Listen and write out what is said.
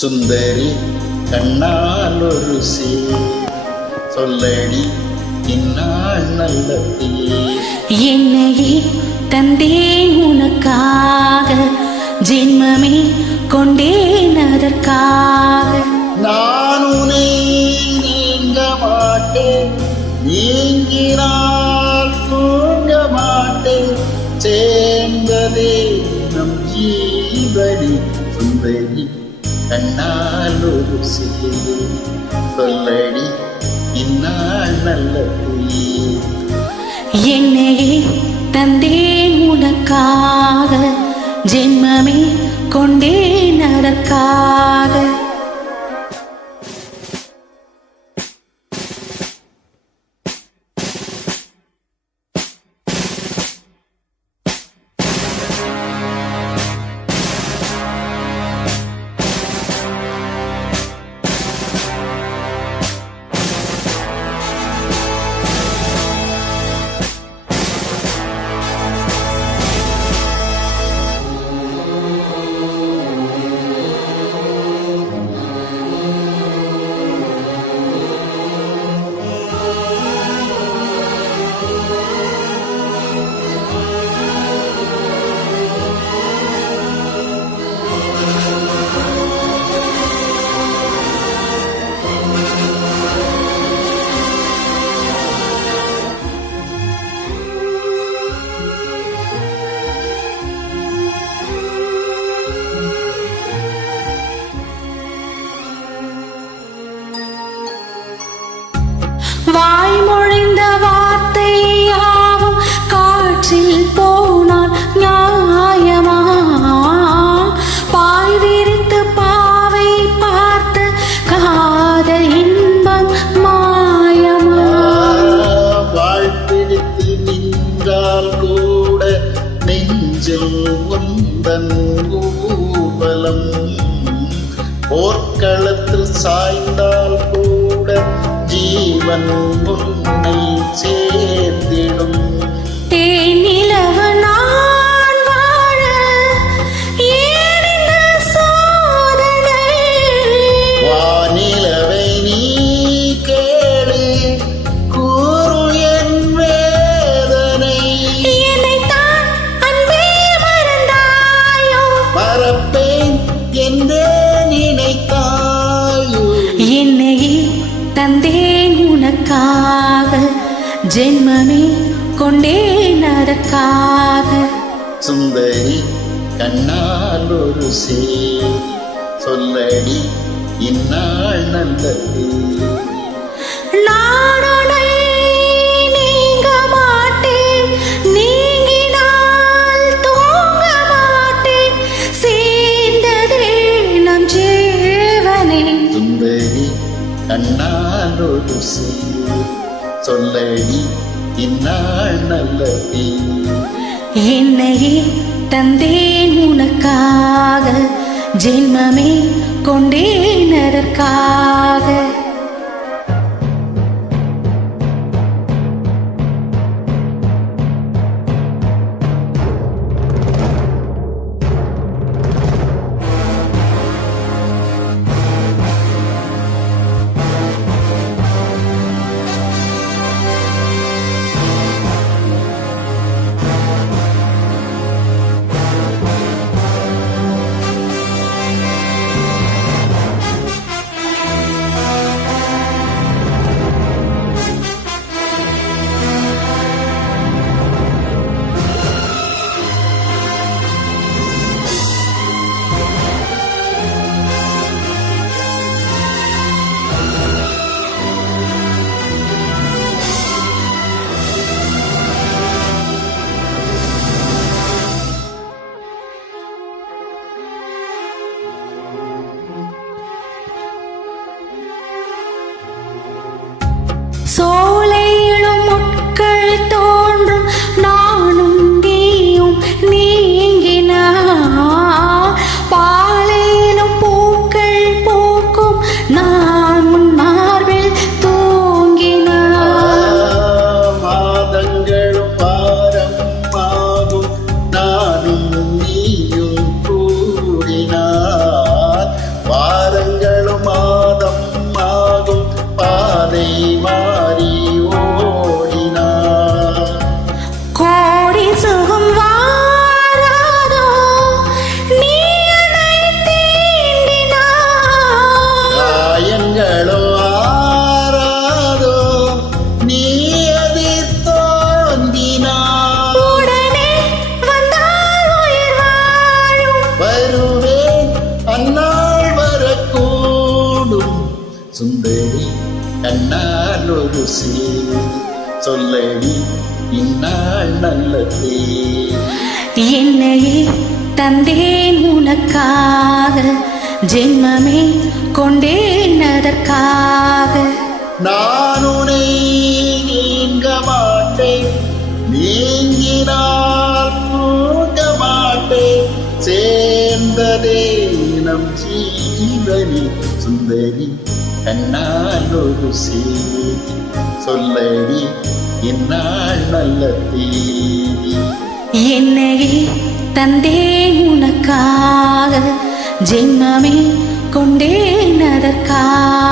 சுந்தரி கண்ணால் ஒரு சொல்லடி இந்நாள் நல்ல என்னையே தந்தேன் உனக்காக, ஜென்மமே கொண்டேன் அதற்காக. நான் உன்னை நீங்க மாட்டேன், நீங்கினால் தூங்க மாட்டேன், சேர்ந்ததே நம் ஜீவனி. சுந்தரி கண்ணால் ஒரு சொல்லடி இந்நாள் நல்ல என்னையே தந்தேன் உனக்காக, ஜென்மமே கொண்டேன் அதற்காக. வாய்மொழிந்த வார்த்தையாவும் காற்றில் போனால் நியாயமா? பாய் விரித்து பாவை பார்த்து காதல் இன்பம் மாயமா? வாழ்பிடித்து நின்றால் கூட நெஞ்சில் உந்தன் ஊர்வலம், போர்க்களத்தில் சாய்ந்தால் கூட ஜீவன் உன்னை சேர்ந்திடும். தேனிலவு நான் வாழ ஏன் இந்த சோதனை? வானிலவை நீ கேளு, கூறு என் வேதனை. என்னைத்தான் அன்பே மறந்தாயோ? மறப்பேன் என்றே நினைத்தாயோ? என்னையே தந்தேன் உனக்காக, ஜென்மமே கொண்டேன் அதற்காக. சுந்தரி கண்ணால் ஒரு சொல்லடி இந்நாள் நல்லது. நாடனை நீங்க மாட்டேன், நீங்கினால் தூங்க மாட்டேன், சேர்ந்ததே நம் ஜீவனே. சுந்தரி கண்ணால் ஒரு சொல்லடி இந்நாள் நல்லது. என்னையே தந்தேன் உனக்காக, ஜென்மமே கொண்டேன் அதற்காக. சுந்தரி கண்ணால் ஒரு செய்தி சொல்லடி இந்நாள் நல்ல தேதி என்னையே தந்தேன் உனக்காக ஜென்மமே கொண்டேன் அதற்காக நான் உன்னை நீங்க மாட்டேன் நீங்கினால் தூங்க மாட்டேன் சேர்ந்ததே நம் ஜீவனி சுந்தரி கண்ணால் ஒரு செய்தி சொல்லடி இந்நாள் நல்ல தேதி என்னையே தந்தேன் உனக்காக ஜென்மமே கொண்டேன் அதற்காக